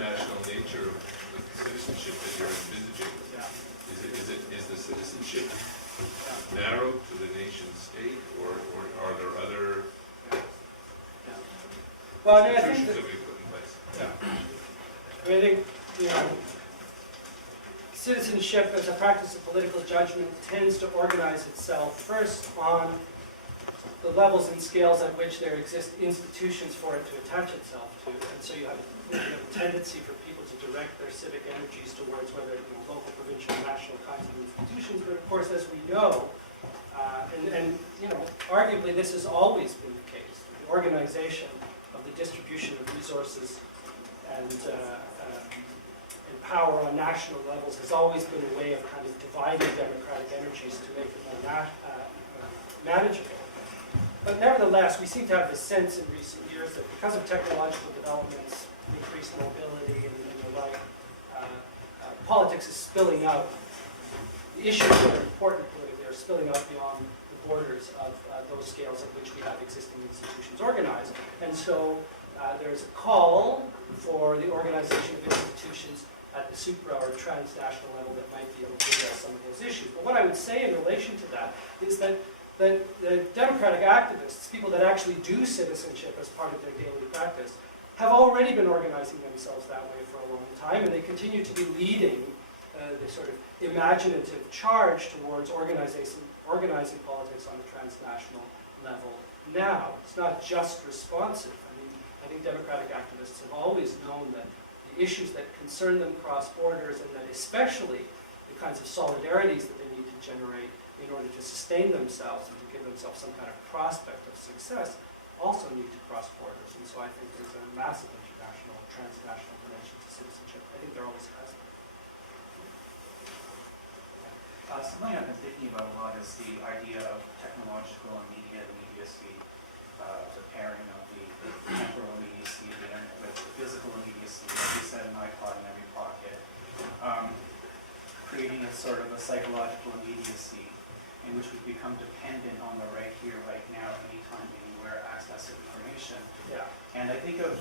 international nature of the citizenship that you're envisaging, is the citizenship narrow to the nation state, or are there other Well, I mean, I think institutions that, that we put in place? I mean, I think, citizenship as a practice of political judgment tends to organize itself first on the levels and scales at which there exist institutions for it to attach itself to. And so you have a tendency for people to direct their civic energies towards whether local, provincial, national kinds of institutions. But of course, as we know, and arguably this has always been the case, the organization of the distribution of resources and power on national levels has always been a way of kind of dividing democratic energies to make it more manageable. But nevertheless, we seem to have this sense in recent years that because of technological developments, increased mobility and the like, politics is spilling out. The issues that are important politically are spilling out beyond the borders of those scales at which we have existing institutions organized. And so there's a call for the organization of institutions at the supra or transnational level that might be able to address some of those issues. But what I would say in relation to that is that the democratic activists, people that actually do citizenship as part of their daily practice, have already been organizing themselves that way for a long time, and they continue to be leading the sort of imaginative charge towards organizing politics on a transnational level now. It's not just responsive. I think democratic activists have always known that the issues that concern them cross borders, and that especially the kinds of solidarities that they need to generate in order to sustain themselves and to give themselves some kind of prospect of success, also need to cross borders. And so I think there's a massive international, transnational dimension to citizenship. I think there always has been. Something I've been thinking about a lot is the idea of technological and immediacy, the pairing of the temporal immediacy of the internet with the physical immediacy, like you said, an iPod in every pocket, creating a sort of a psychological immediacy in which we become dependent on the right here, right now, anytime, anywhere, access to information. Yeah. And I think of,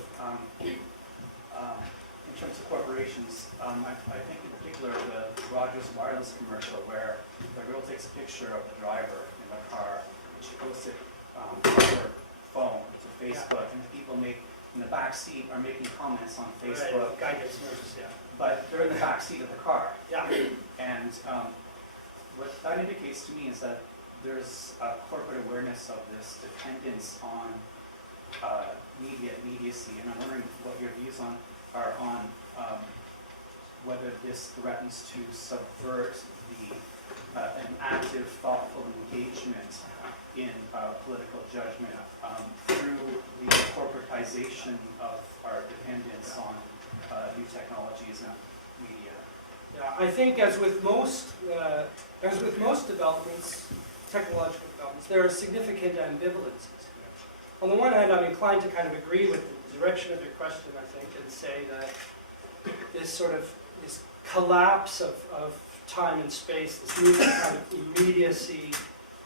in terms of corporations, I think in particular the Rogers Wireless commercial where the girl takes a picture of the driver in the car and she posts it on her phone to Facebook, and the people in the back seat are making comments on Facebook. Right. Guy gets nervous, yeah. But they're in the back seat of the car. Yeah. And what that indicates to me is that there's a corporate awareness of this dependence on immediacy, and I'm wondering what your views are on whether this threatens to subvert an active, thoughtful engagement in political judgment through the corporatization of our dependence on new technologies and media. Yeah, I think as with most developments, technological developments, there are significant ambivalences here. On the one hand, I'm inclined to kind of agree with the direction of your question, I think, and say that this collapse of time and space, this new kind of immediacy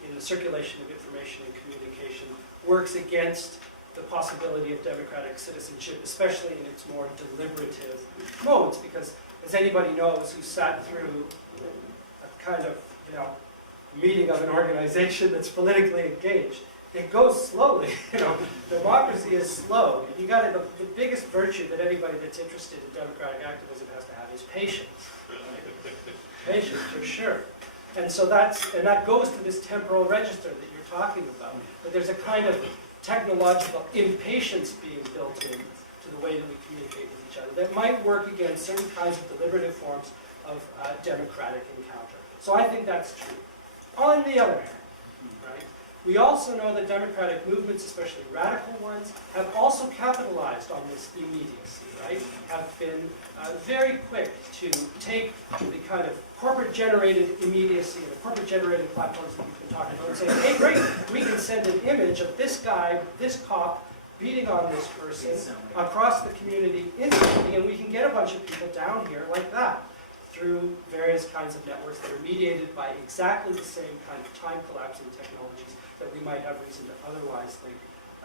in the circulation of information and communication works against the possibility of democratic citizenship, especially in its more deliberative modes, because as anybody knows who sat through a kind of, meeting of an organization that's politically engaged, it goes slowly. Democracy is slow. You got the biggest virtue that anybody that's interested in democratic activism has to have is patience. Right? Patience, for sure. And so that goes to this temporal register that you're talking about. But there's a kind of technological impatience being built in to the way that we communicate with each other that might work against certain kinds of deliberative forms of democratic encounter. So I think that's true. On the other hand, right, we also know that democratic movements, especially radical ones, have also capitalized on this immediacy, right? Have been very quick to take the kind of corporate-generated immediacy and the corporate-generated platforms that we've been talking about and say, hey, great, we can send an image of this guy, this cop, beating on this person across the community instantly, and we can get a bunch of people down here like that through various kinds of networks that are mediated by exactly the same kind of time-collapsing technologies that we might have reason to otherwise think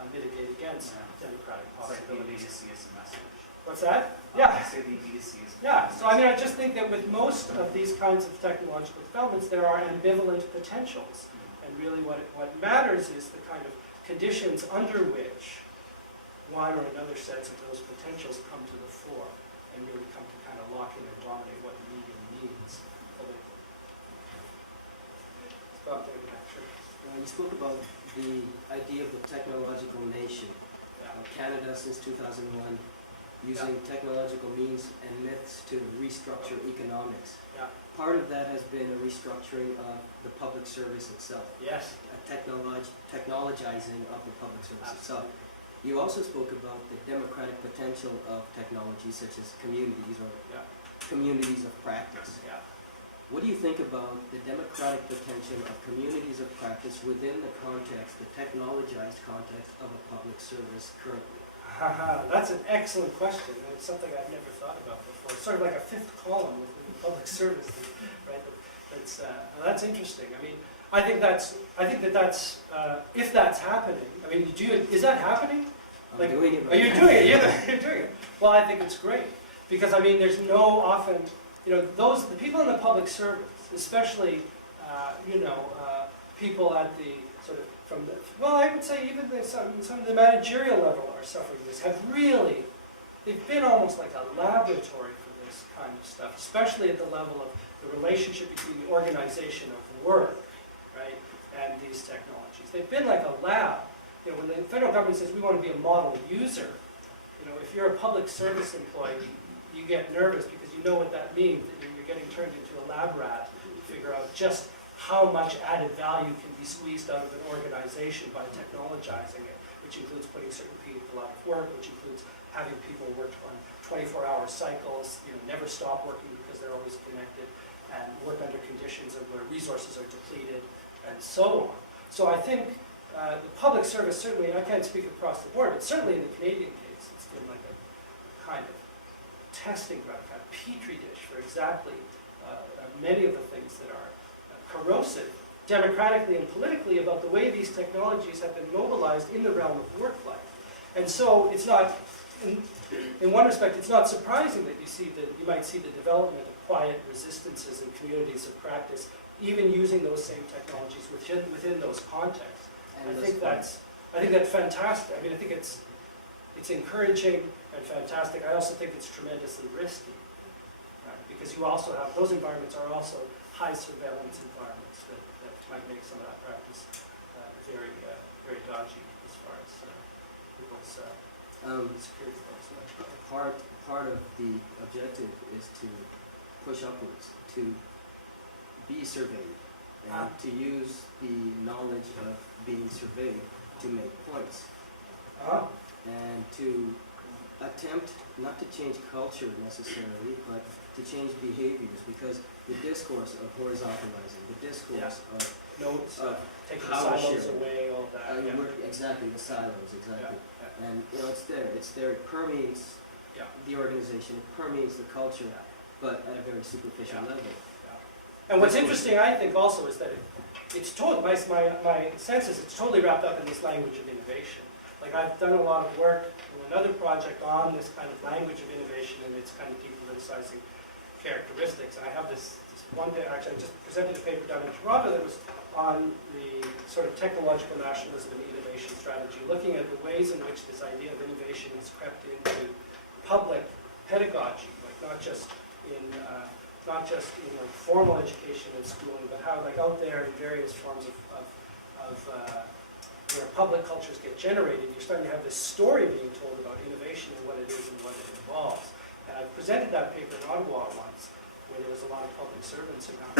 mitigate against democratic It's like the possibilities. immediacy is a message. What's that? Yeah. I say the immediacy is. Yeah, so I mean, I just think that with most of these kinds of technological developments, there are ambivalent potentials. And really what matters is the kind of conditions under which one or another sets of those potentials come to the fore and really come to kind of lock in and dominate what the medium means politically. Bob, take it back, sure. You spoke about the idea of the technological nation. Yeah. Canada, since 2001, using technological means and myths to restructure economics. Yeah. Part of that has been a restructuring of the public service itself, Yes. a technologizing of the public service itself. Absolutely. You also spoke about the democratic potential of technology, such as communities or Yeah. communities of practice. Yeah. What do you think about the democratic potential of communities of practice within the context, the technologized context of a public service currently? That's an excellent question, and it's something I've never thought about before. It's sort of like a fifth column within the public service, right? That's interesting. I mean, I think that's if that's happening. I mean, is that happening? I'm doing it Are right you now. doing it? You're doing it. Well, I think it's great because I mean, there's no often, the people in the public service, especially, people at the sort of I would say even some of the managerial level are suffering this. They've been almost like a laboratory for this kind of stuff, especially at the level of the relationship between the organization of work, right, and these technologies. They've been like a lab. When the federal government says we want to be a model user, if you're a public service employee, you get nervous because you know what that means, that you're getting turned into a lab rat to figure out just how much added value can be squeezed out of an organization by technologizing it, which includes putting certain people out of work, which includes having people work on 24-hour cycles, never stop working because they're always connected, and work under conditions of where resources are depleted, and so on. So I think the public service certainly, and I can't speak across the board, but certainly in the Canadian case, it's been like a kind of testing ground, kind of petri dish for exactly many of the things that are corrosive, democratically and politically, about the way these technologies have been mobilized in the realm of work life. And so it's not, in one respect, it's not surprising that you might see the development of quiet resistances in communities of practice, even using those same technologies within those contexts. I think that's fantastic. I mean, I think it's encouraging and fantastic. I also think it's tremendously risky, right? Because you also have, those environments are also high surveillance environments that might make some of that practice very dodgy as far as people's security goes. Part of the objective is to push upwards, to be surveyed, and to use the knowledge of being surveyed to make points, and to attempt not to change culture necessarily, but to change behaviors, because the discourse of horizontalizing, the discourse of Notes, taking the power silos sharing. away, all that. Exactly, the silos, exactly. Yeah. And it's there, it permeates Yeah. the organization, it permeates the culture, but at a very superficial Yeah. level. And what's interesting, I think, also is that it's totally, my sense is it's totally wrapped up in this language of innovation. Like I've done a lot of work in another project on this kind of language of innovation and its kind of depoliticizing characteristics. And I have this one day, actually I just presented a paper down in Toronto that was on the sort of technological nationalism and innovation strategy, looking at the ways in which this idea of innovation has crept into public pedagogy, like not just in like formal education and schooling, but how like out there in various forms of where public cultures get generated, you're starting to have this story being told about innovation and what it is and what it involves. And I presented that paper in Ottawa once, where there was a lot of public servants around.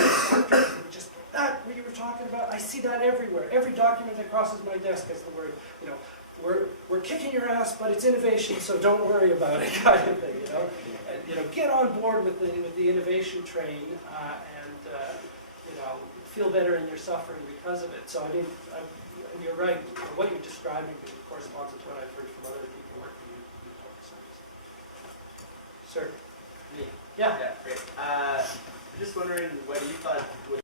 Just that, what you were talking about, I see that everywhere. Every document that crosses my desk has the word, we're kicking your ass, but it's innovation, so don't worry about it, kind of thing, And, get on board with the innovation train, and feel better in your suffering because of it. So I mean, you're right. What you're describing corresponds with what I've heard from other people working in public service. Sir, me. Yeah. Yeah, great. I'm just wondering what you thought would